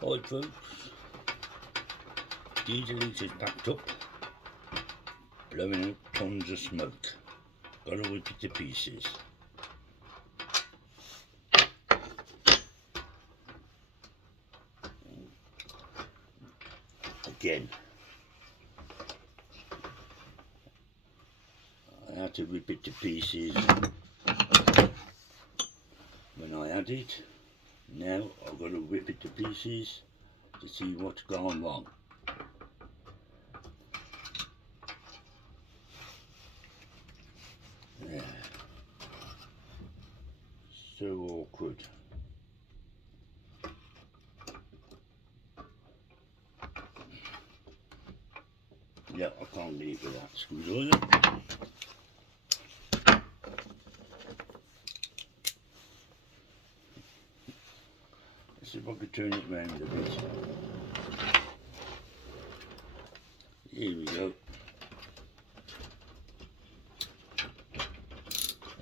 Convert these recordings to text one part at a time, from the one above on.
Right folks, diesel is packed up, blowing out tons of smoke. Gotta whip it to pieces. Again, I had to rip it to pieces when I had it. Now I've got to rip it to pieces to see what's gone wrong. Yeah. So awkward. Yeah, I can't leave with that screw either. Let's see if I can turn it round a bit. Here we go.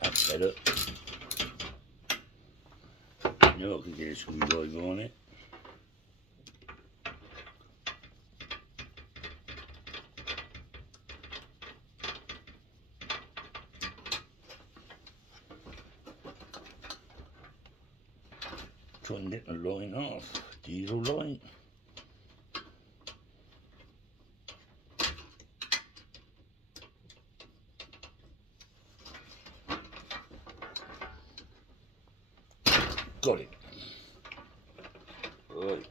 That's better. Now I can get a screwdriver on it. Try and get the line off. Diesel line. Got it. Right.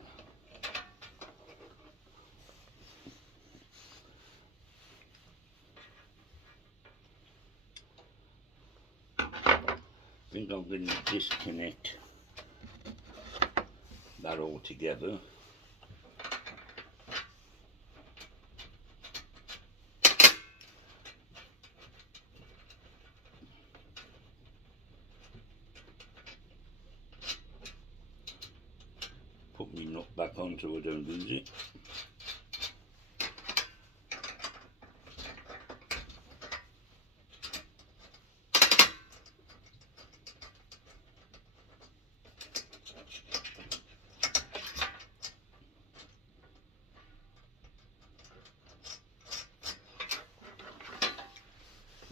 I think I'm going to disconnect that all together. Put my nut back on so I don't lose it.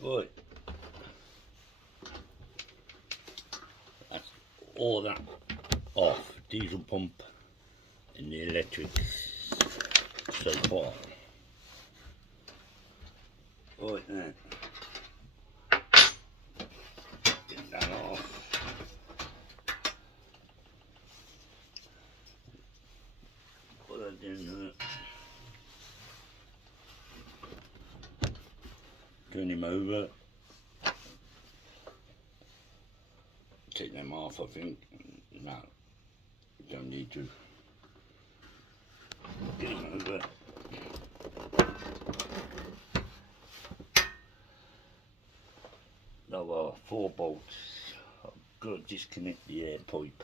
Right, that's all that off, diesel pump and the electric so far. Right then, get that off. Put that in there. Turn him over. Take them off, I think. No, don't need to. Get him over. There are 4 bolts. I've got to disconnect the air pipe.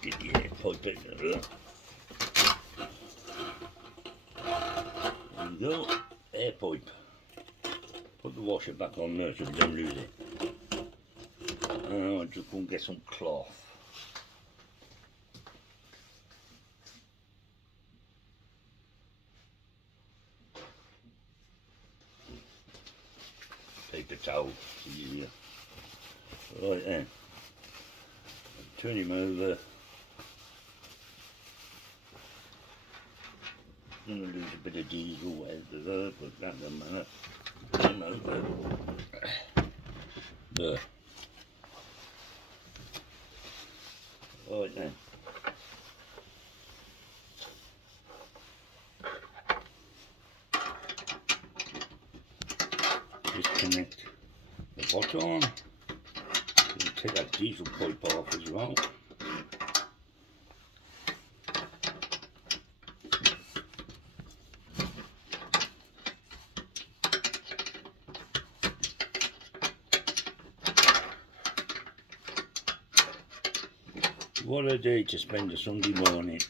Get the air pipe out of there. There we go, air pipe. Put the washer back on there so we don't lose it. I'm just going to get some cloth. Paper towel, easier. Right then, turn him over. I'm going to lose a bit of diesel out of there, but that doesn't matter. Turn him over. There. Right then. Disconnect the bottom. Take that diesel pipe off as well. what a day to spend a Sunday morning.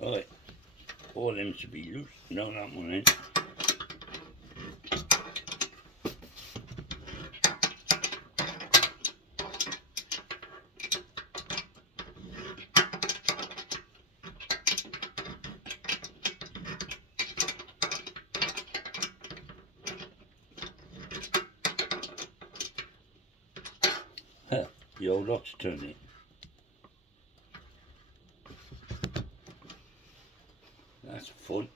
Right, all them should be loose. No, that one ain't. The old lot's turning. That's fun.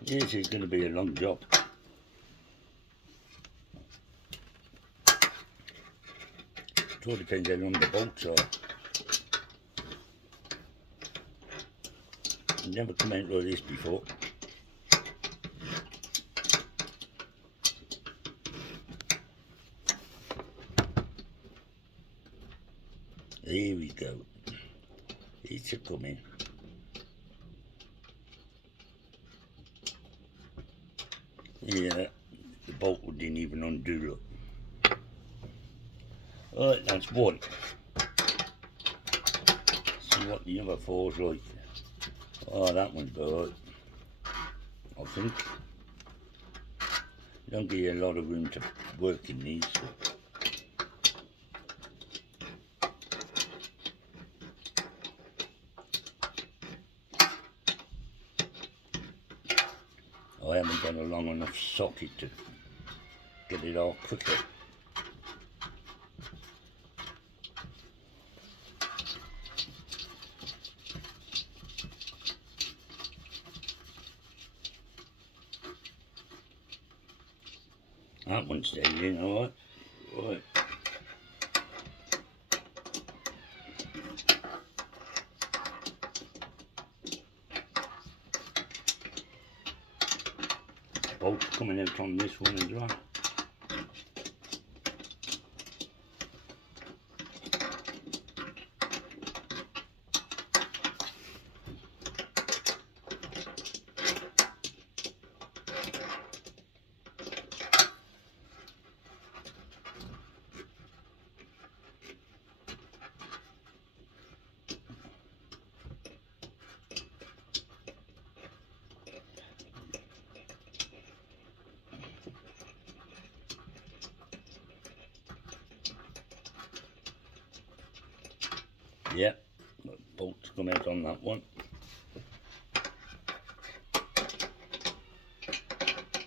This is going to be a long job. It all depends how long the bolts are. I've never come out like this before. Here we go. It's a coming. Yeah, the bolt didn't even undo, look. Alright, that's one. See what the other four's like. Oh, that one's about right, I think. Don't give you a lot of room to work in these. I haven't got a long enough socket to get it off quicker. That one stayed in, alright. Right. Bolts coming out on this one as well. Yeah, bolts come out on that one.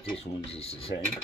This one's is the same.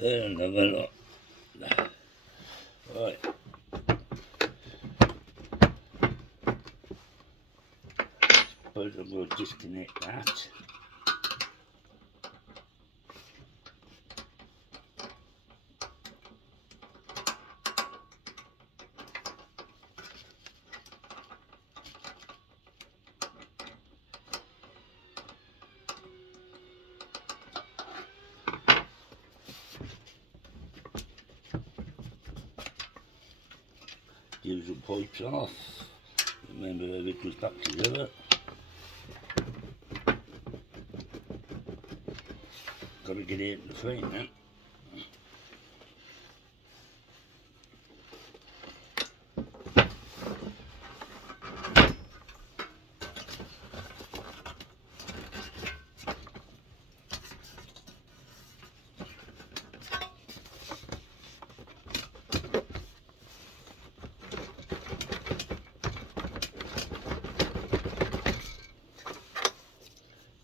There, another lot. Right. Suppose I'm going to disconnect that. gives the pipes off. Remember it goes back together. Got to get out in the frame now.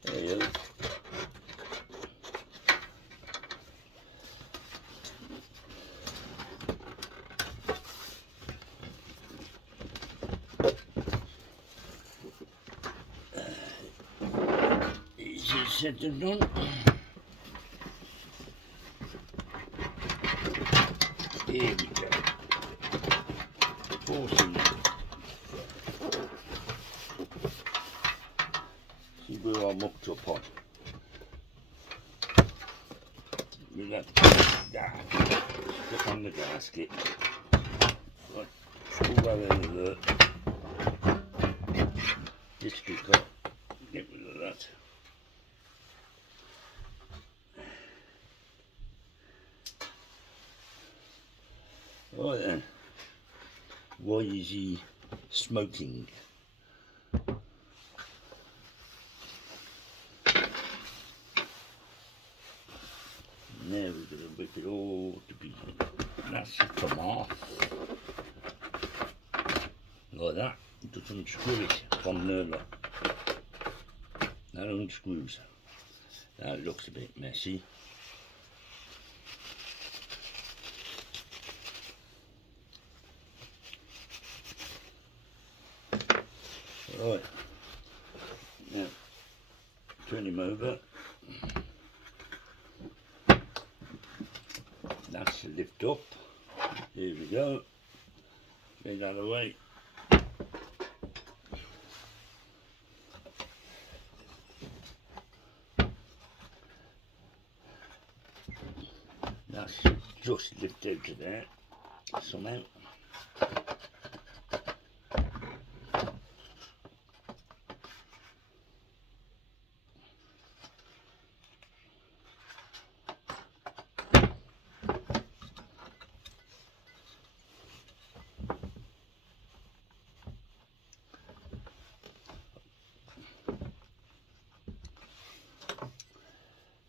There you go. Easy said and done. Here we go. Forcing it. See where I'm up to upon. With that, stuck on the gasket. Right, pull that out of there. Just get rid of that. Right then, why is he smoking? Now we're going to whip it all to pieces. That should come off. Like that. Just unscrew it from there. That unscrews. That looks a bit messy. Right. Now, turn him over. That's the lift up. Here we go. Take that away. That's just lift out to there somehow.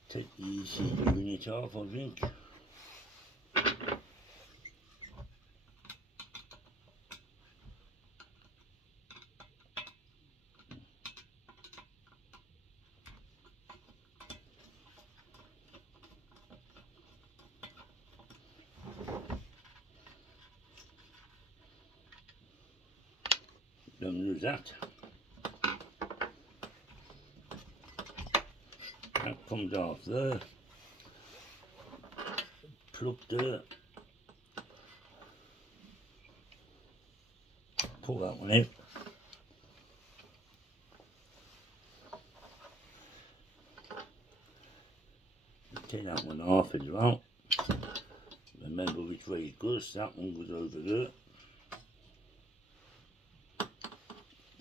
Take the EC unit off, I think. Don't lose that. That comes off there. Plug there. Pull that one out. Take that one off as well. Remember which way it goes. That one goes over there.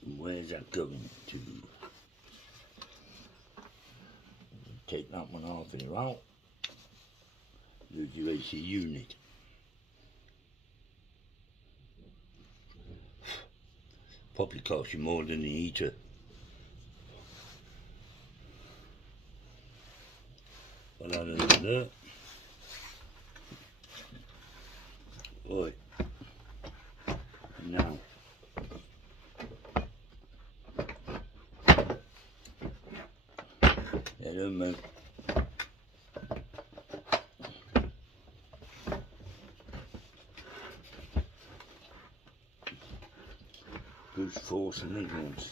And where's that going to? Take that one off as well. Use your AC unit. Probably cost you more than the heater. Put that over there. Right. Now. Yeah, don't move. Brute force and ignorance.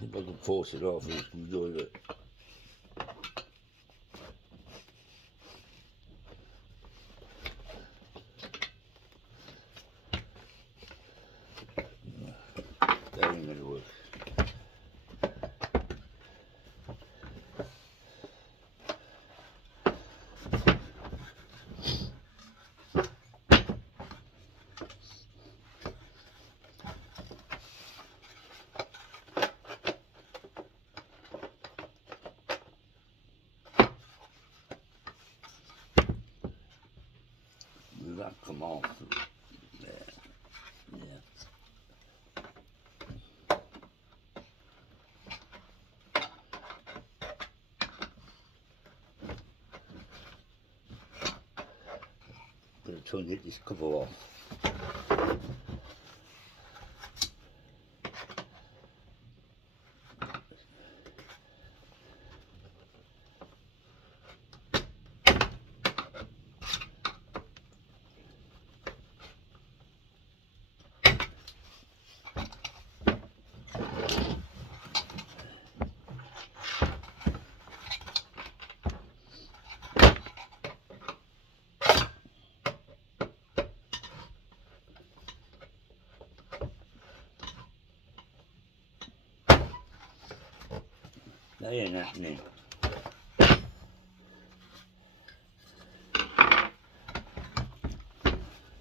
If I can force it off with a screwdriver. that come off? There. Yeah. Gonna try and get this cover off. That ain't happening.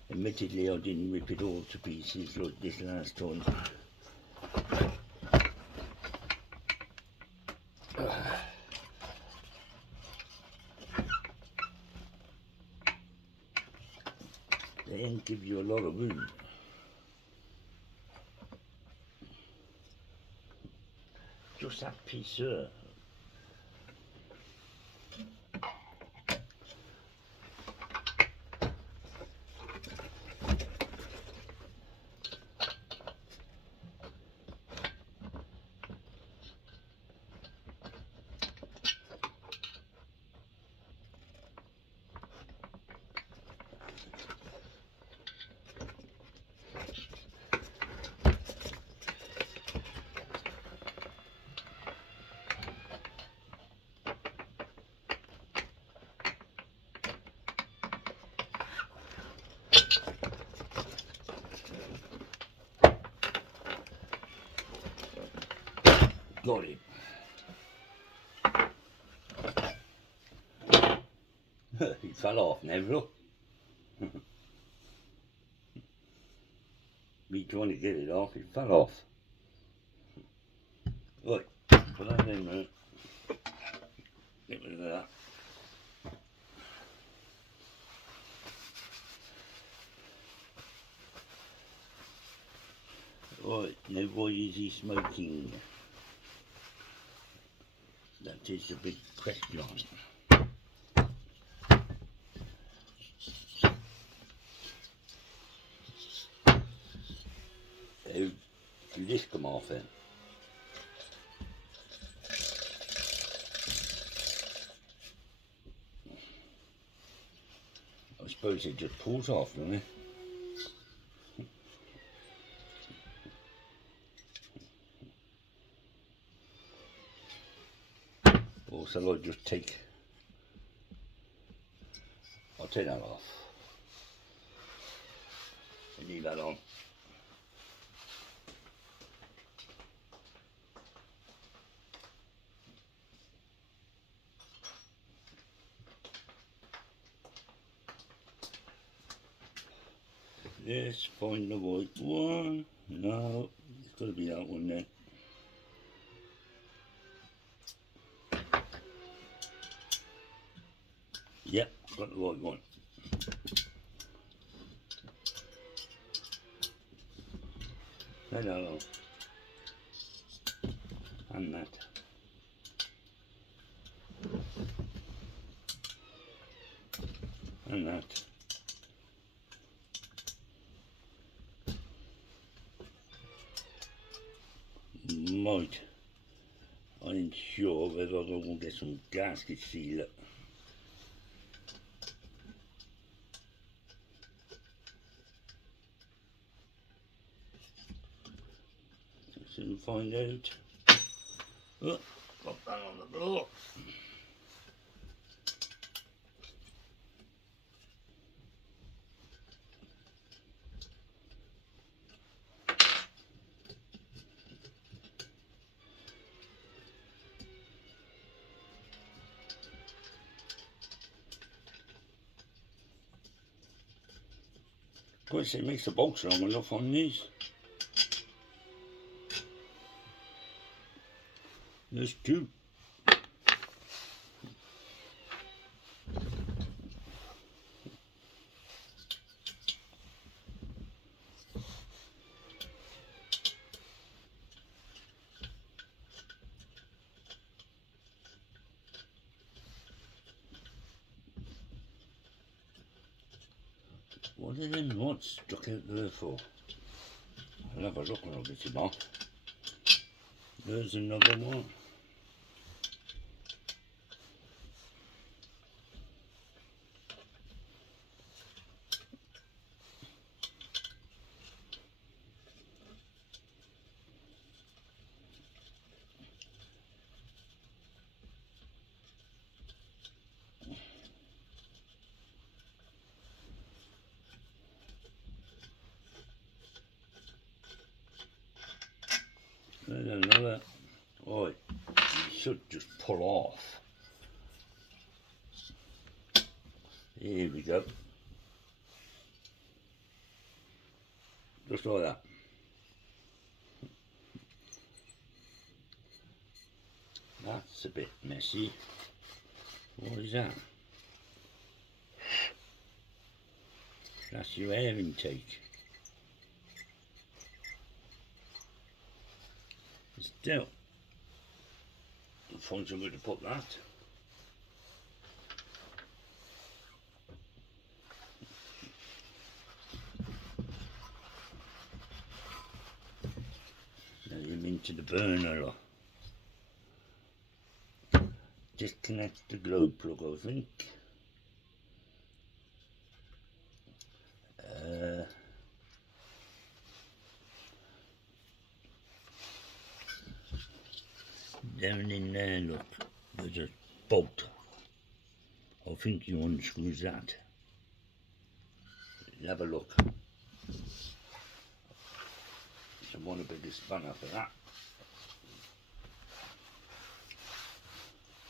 Admittedly, I didn't rip it all to pieces like this last time. They ain't give you a lot of room. Just that piece there. Got it. It fell off, Neville. Me trying to get it off, it fell off. Right, put that in there. Get rid of that. Right, now why is he smoking? That is the big question. How did this come off then? I suppose it just pulls off, doesn't it? Or shall I just take... I'll take that off. I leave that on. Let's find the right one. No, it's got to be that one then. Yep, got the right one. Hello. And that. And that. Might. I ain't sure whether I will get some gasket sealer. Soon find out. Oh, got that on the floor. Of course, it makes the bolts long enough on these. There's two. What are them rods stuck out there for? I'll have a look when I get him off. There's another one. There's another. Oh, it should just pull off. Here we go. Just like that. That's a bit messy. What is that? That's your air intake. Still, find somewhere to put that. Now him into the burner. Disconnect the glow plug, I think. Down in there, look, there's a bolt. I think you unscrew that. Have a look. So want a bigger spanner for that.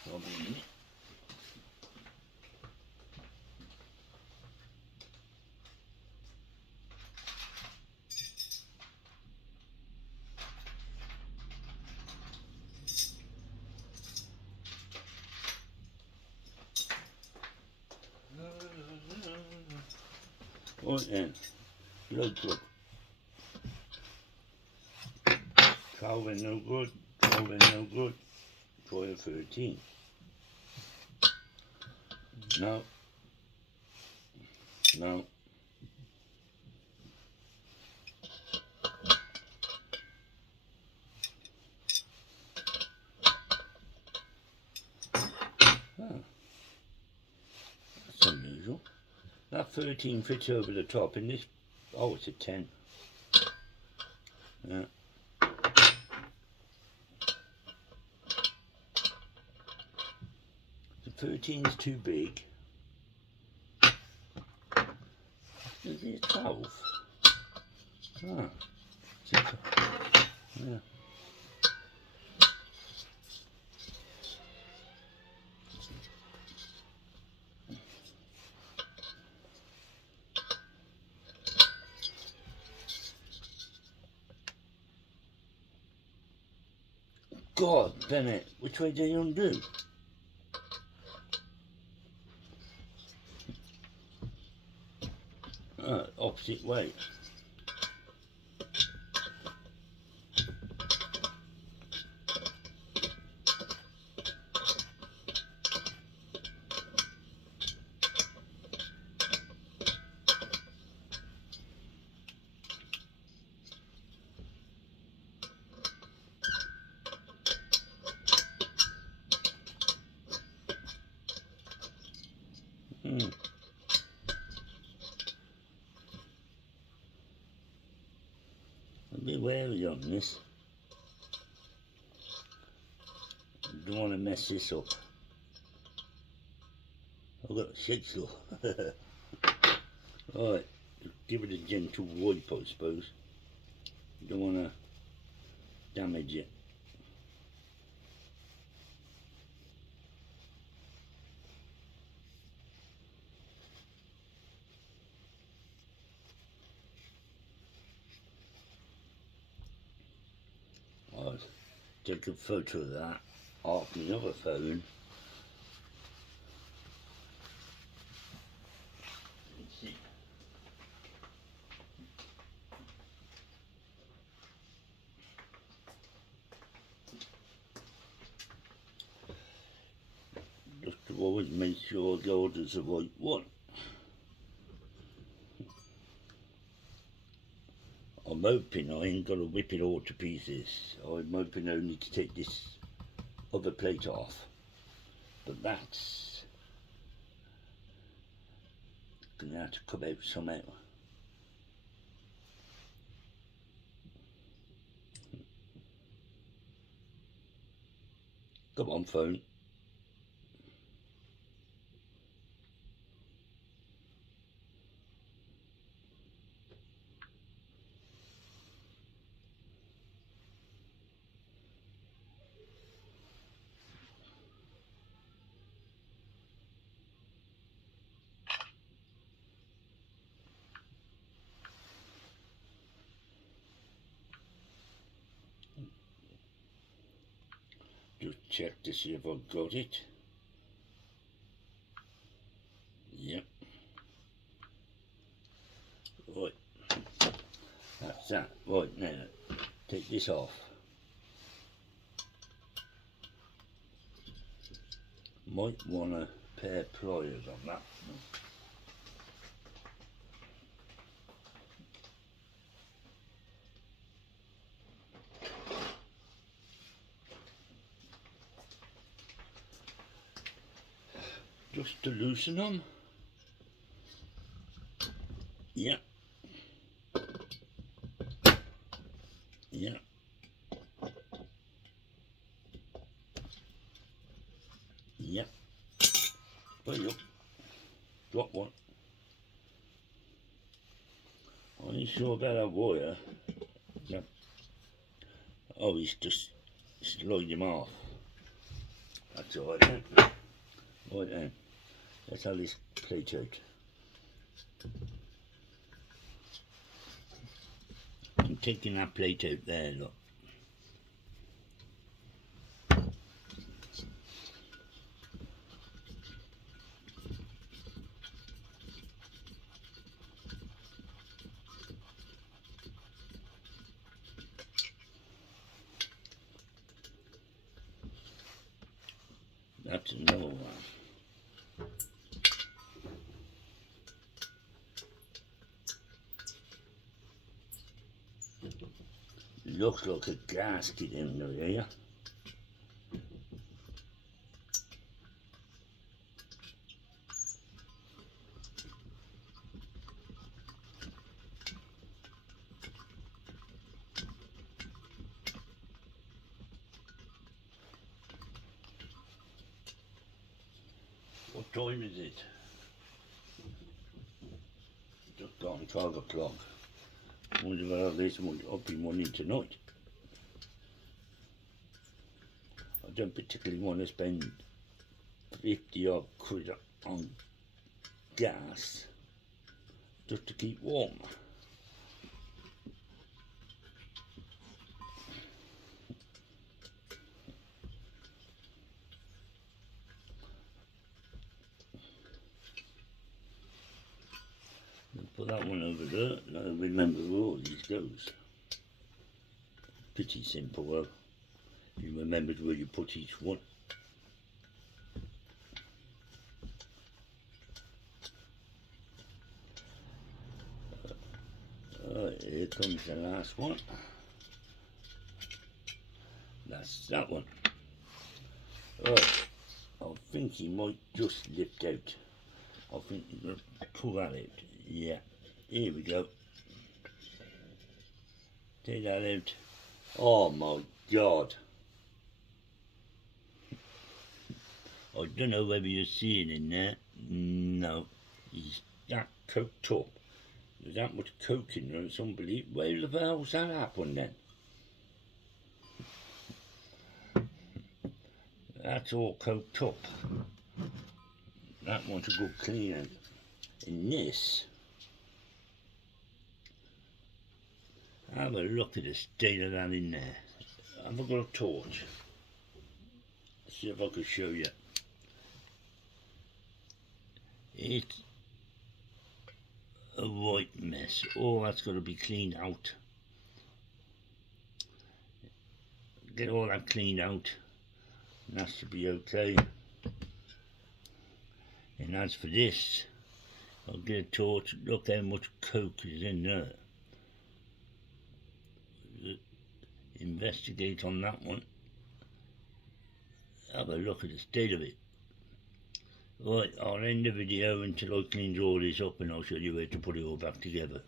So right then, glow plug. Calvin no good, Calvin no good. Try a 13. No. No. Oh. That's unusual. That 13 fits over the top, and this, oh, it's a 10. Yeah. The 13 is too big. Is it 12? Ah, yeah. God, Bennett, which way do you undo? Opposite way. Be wary on this. Don't want to mess this up. I've got a jigsaw. Alright, give it a gentle wipe, I suppose. Don't want to damage it. I'll take a photo of that off my other phone. Just to always make sure the order's the right one. I'm hoping I ain't got to whip it all to pieces. I'm hoping only to take this other plate off, but that's gonna have to come out somehow. Come on, phone. Just check to see if I've got it. Yep. Right. That's that. Right, now, take this off. Might want a pair of pliers on that. Just to loosen them. Yep. Yep. Yep. Well, look. Got one. I ain't sure about that wire. Yep. Oh, he's just slide him off. That's alright then. Right then. Let's have this plate out. I'm taking that plate out there, look. That's another one. Looks like a gasket in there, yeah? What time is it? Just gone 12 o'clock. Wonder whether this might up in morning tonight. I don't particularly want to spend 50 odd quid on gas just to keep warm. Put that one over there, and I'll remember where all these goes. Pretty simple though. You remembered where you put each one. Here comes the last one. That's that one. Right, I think he might just lift out. I think you're going to pull that out. Yeah, here we go. Take that out. Oh my God. I don't know whether you're seeing in there. No, he's that coked up. There's that much coke in there, it's unbelievable. Where the hell's that happen then? That's all coked up. That wants a good clean out. And this, have a look at the state of that in there. Have I got a torch? See if I can show you. It's a right mess. All that's got to be cleaned out. Get all that cleaned out, and that should be okay. And as for this, I'll get a torch. Look how much coke is in there. investigate on that one. Have a look at the state of it. Right, I'll end the video until I clean all this up and I'll show you where to put it all back together.